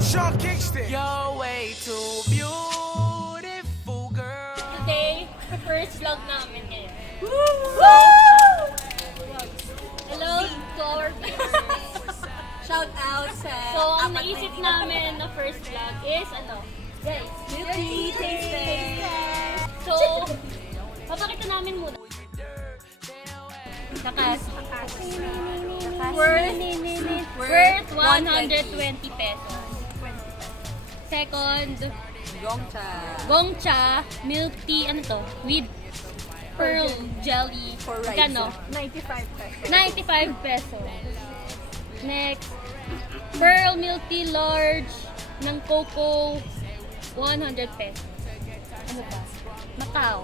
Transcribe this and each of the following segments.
Sean Kingston. You're way too beautiful, girl. Today, first vlog namin ngayon. Hello to our viewers. Shout out sa So, ang naisip namin na first vlog is ano? Guys, Milky Taste. so, papakita namin muna. Nakas. Worth 120 pesos. Second, Gongcha milk tea, ano to? With pearl jelly. For rice. Kano? 95 pesos. 95 pesos. Next, pearl milk tea large ng coco, 100 pesos. Ano pa? Macau.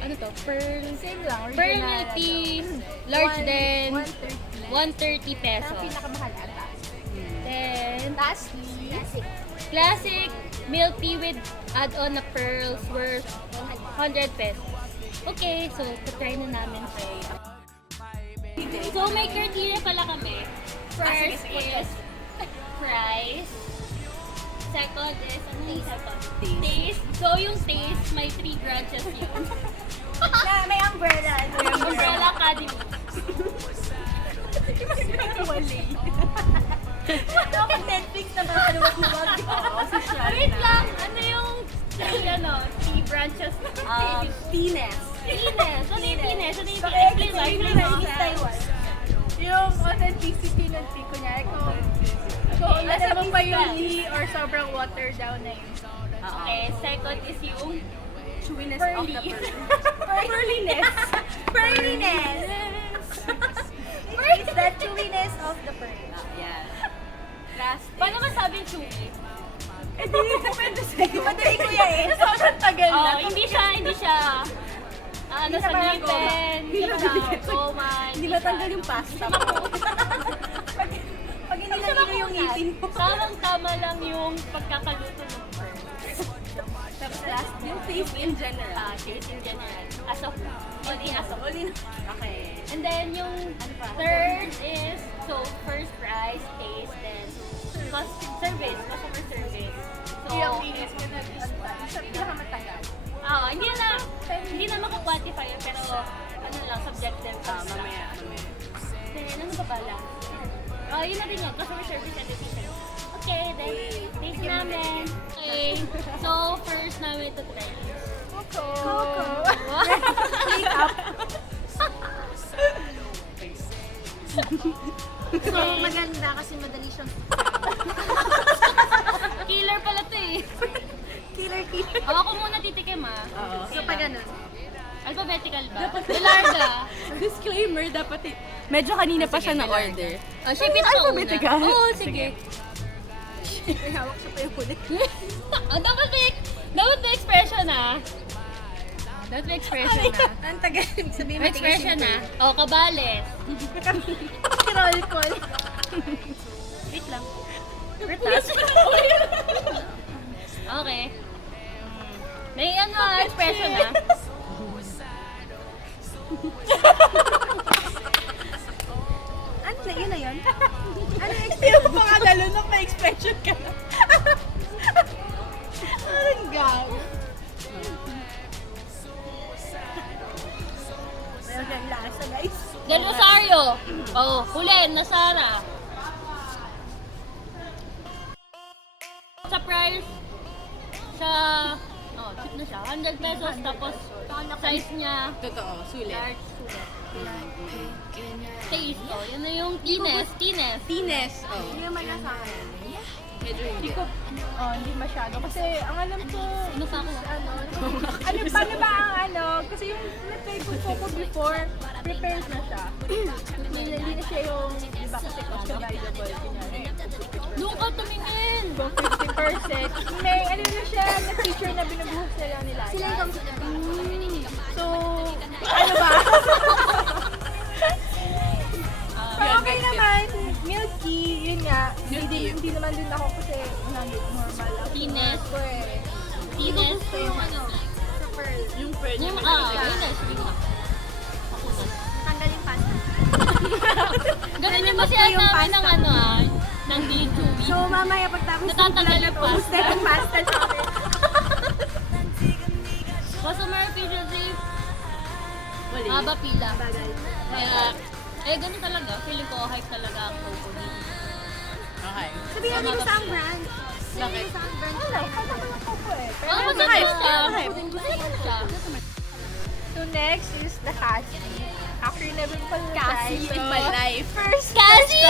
Ano to? Pearl Same lang. Pearl milk tea large din, 130. 130 pesos. Ang pinakamahal ata. Then, Lastly, classic milk tea with add-on na pearls worth 100 pesos. Okay, so try na namin siya. So may criteria pala kami. First is price. Second is, ano yung second? Taste. So yung taste, may 3 branches yun. may umbrella. Umbrella Academy. Dapat Netflix na nakakaluwag-luwag. Wait lang, ano yung 3 branches? Tines. Tines. Ano yung tines? Ano yung So, tines? explain mo na yung Taiwan. Yung authenticity ng tea, kunyari kung nasa mo pa yung tea or sobrang watered down na yun. Okay, second is yung Chewiness pearly. of the pearl. Pearliness. Pearliness. It's the chewiness of the pearl. Paano masabing chewy? Depende sa'yo. Madali ko yan eh. Sobrang tagal na. Oh, hindi siya ano sa ngipin, hindi siya goman, Hindi matanggal yung pasta mo. Pag hindi nalino yung ngipin mo. Tamang-tama lang yung pagkakaluto ng pearl. Tapos last, yung taste in general. Taste in general. As of, only as of. Okay. And then yung third is, so first price, taste, then service, customer service. So, Ilang minutes ka na sa pinakamatagal. hindi na maka-quantify yun, pero ano lang, subjective. Mamaya. Then, ano pa pala? Yun na din yun, customer service and efficiency. Okay, then, taste namin. Okay, so first namin ito try. Coco. Click up. So, Maganda kasi madali siyang killer pala to eh. killer. Ako muna titikim Oo. So pag ganun. Alphabetical ba? Larga. Disclaimer, dapat medyo kanina pa siya na-order. Oh, siya Alphabetical? Oo, sige. May hawak siya pa yung huli. Dapat may expression Dapat may expression Ang tagal. Sabihin May expression Oh, kabales. Roll call. Wait lang. Retas. Okay. May expression Ano na yun na yun? Ano yung Hindi mo pa nga nalunok, may expression ka na. Ang gag. Mayroon siyang lasa, guys. Del Rosario. Oh, Hulen, Nasara. Sa price, cheap na siya. 100 pesos, tapos size niya, Totoo, sulit. large sulit. Taste, yan na yung tines. Tines. Oh. Hindi naman nasa akin. Medyo hindi. Hindi masyado. Kasi ang alam ko, Ano pa ako? paano ba ang kasi yung na-try ko Coco before, prepared na siya. Hindi na siya yung, iba kasi customizable. Doon ka tumingin! Kung 50%. May na siya, na-feature na binubuhos na lang nila. Sila yung So, ano ba? So, okay naman. Milky, yun nga. Hindi naman din ako kasi normal. Tines. Ko eh. Tines. So yung ano, sa pearl. Yung, yun na, sige na. Tanggal yung pasta. Ganun yung masiyan namin ng ng Di Chewy. So, mamaya pagtapos ng Natatagal vlog na yung to, pasta. gusto yung pasta sa amin. Customer efficiency, Wali. haba pila. Bagay. Kaya, ganun talaga. Feeling ko hype talaga ang Coco dito. Okay. Sabihin natin kung saan brand. Bakit? Saan brand. Wala, kaya naman ako po eh. Pero Oh, hype, masaya siya. hype. Masaya siya. So next is the Cassie. Actually, never pa Cassie in in my life. First, Cassie!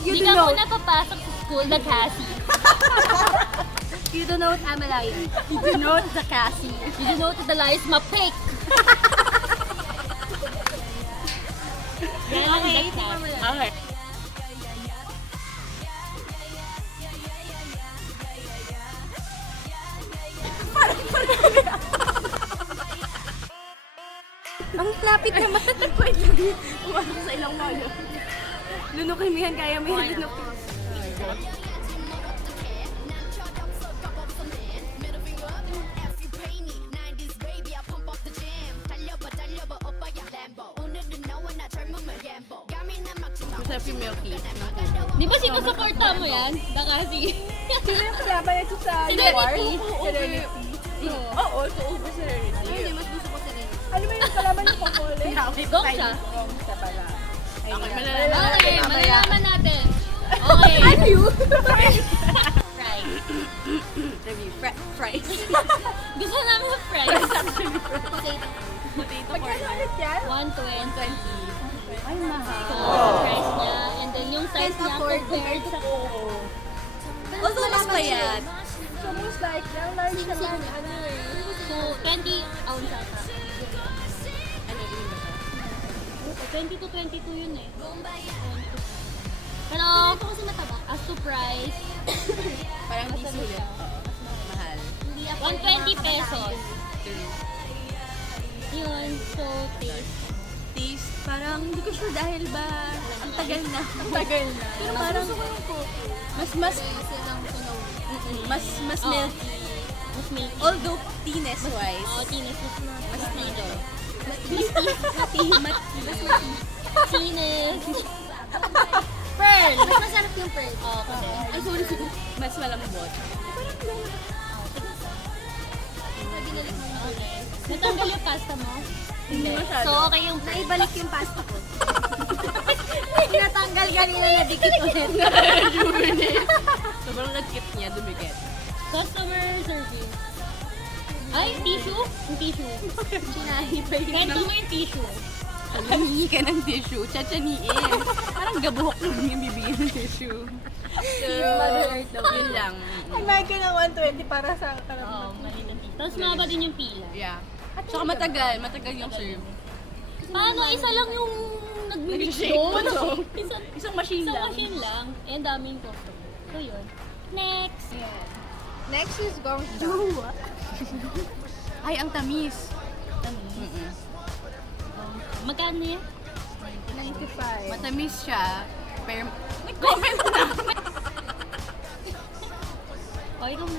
You Hindi don't ka know. muna papasok sa school na Cassie. You don't know I'm a liar. You do know the Cassie. You know that the lies mapake. Yan ang Okay, the tingnan mo Cassie. lang. Okay. Ang lapit naman. Wait lang. Umasok sa ilang mo. Lunukin mo yan, kaya mo yan lunukin. Masarap yung milk tea. Di ba sinusuporta mo yan? The Cassie. Sino yung kalaban nito sa Serenity. Serenity. Oo, so over Serenity. Hindi, mas gusto ko sa rin. Ano ba yung kalaban niyo pa college? Gong siya. Siya pala. Okay, Okay, malalaman natin. Okay. Ano yun? Fries. Review. Fries. Gusto namin ng fries. Potato corn. Ulit yan? 120. Ay, mahal. So, price niya. And then yung size Can't niya afford compared sa Oo. Although mas bayad. So, most likely, ang large naman, ano eh. So, 20 ounce ata. Ano yun ba siya? 20 to 22 yun eh. Pero, kasi mataba. As to price, Parang di sulit. Mahal. 120 pesos. Yun, so taste. Taste, parang hindi ko sure dahil ba ang tagal na. Ang tagal na. Pero parang mas milky. Mas milky. Although teeness wise, Oh, tinis. mas tino. Tinis. Pearl. Mas masarap yung pearl. Oh, kasi. Ay, sorry. Mas malambot. Okay. Natanggal yung pasta mo? Hindi masyado. So, okay yung Naibalik yung pasta ko. Natanggal kanina na dikit ulit. Sobrang nagkit niya, dumikit. customer service. Ay, tissue? Yung tissue. Sinahi pa yun. Kwento mo yung tissue. Humingi ka ng tissue, tsatsaniin. Parang gabuhok lang yung bibigyan ng tissue. So, yun lang. Ay, may ka ng 120 para sa Oo, karapatan. mali na tissue. Tapos mahaba din yung pila. Yeah. Tsaka matagal yung serve. Paano? Isa lang yung nag-mix Nag-shake mo, doon. no? Isang machine isang lang. machine lang. Eh, ang daming customer. So, yun. Next. Next is Gongcha. Ay, ang tamis. Magkano yan? 95. Matamis siya. Pero, nag-comment na. O, ikaw mo.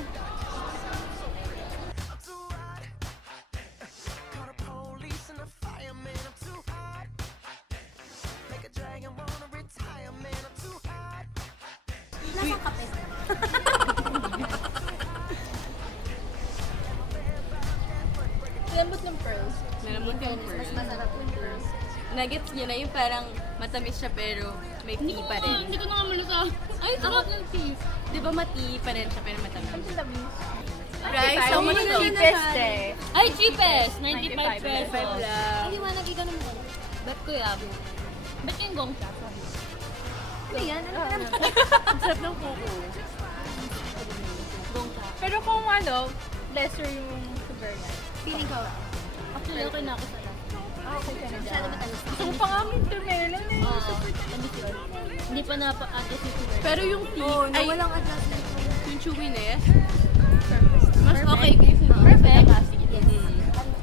Call the police and the fireman, I'm too hot. Make a dragon wanna retire, man, I'm too hot. Lasang kape. Malambot ng pearls. Malambot yung Mas pearls. masarap yung pearl. Nuggets niya na yung parang matamis siya pero may tea pa rin. Hindi ko na nga malasa. Ay, sarap ng tea. Di ba mati pa rin siya pero matamis? Tamis. Price, how much Yung daw? cheapest eh. Ay, cheapest. 95 pesos. 95 lang. Ay, liwanag ikaw naman. Bet ko yan. Bet ko yung Gongcha. Ano yan? Ano ka naman? Ang sarap ng coco. Gongcha. Pero kung ano, lesser yung sugar niya. Feeling ko. Actually, okay na ako sa lahat. Okay ka na Masyado dyan. matamis. Gusto ko pa nga mintermelon eh. Oo, tamis yun. Hindi pa na-adjust yung sugar. Pero yung tea, Oo, ay, walang adjustment. yung chewiness, mas okay kayo sa Perfect.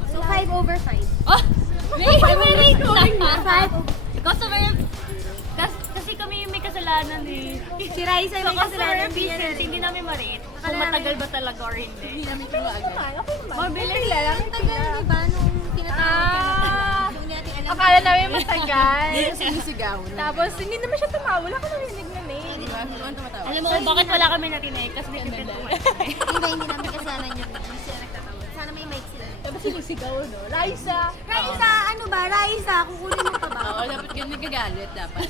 So, 5/5. Oh! Wait, wait, wait! 5. Customer, kasi kami may kasalanan eh. Si Raisa So, may customer kasalanan efficiency, hindi namin ma-rate kung Akala matagal ba talaga or hindi. Hindi namin siya agad. Okay naman. Mabilis lang. Ang tagal, di ba? Nung tinatawag ka na. Ah! Yung hindi natin alam. Akala namin matagal. Hindi na sinisigaw. Tapos hindi naman siya tumawa. Wala ko narinig nun eh. Ano tumatawa? Alam mo kung bakit wala kami natinay? Kasi may Hindi namin kasalan yun. Hindi sila nagtatawa. Sana may mic sila. Tapos sinisigaw, no? Raisa! Raisa, ano ba? Raisa, kukunin mo pa ba? Oo, dapat ganun nagagalit dapat.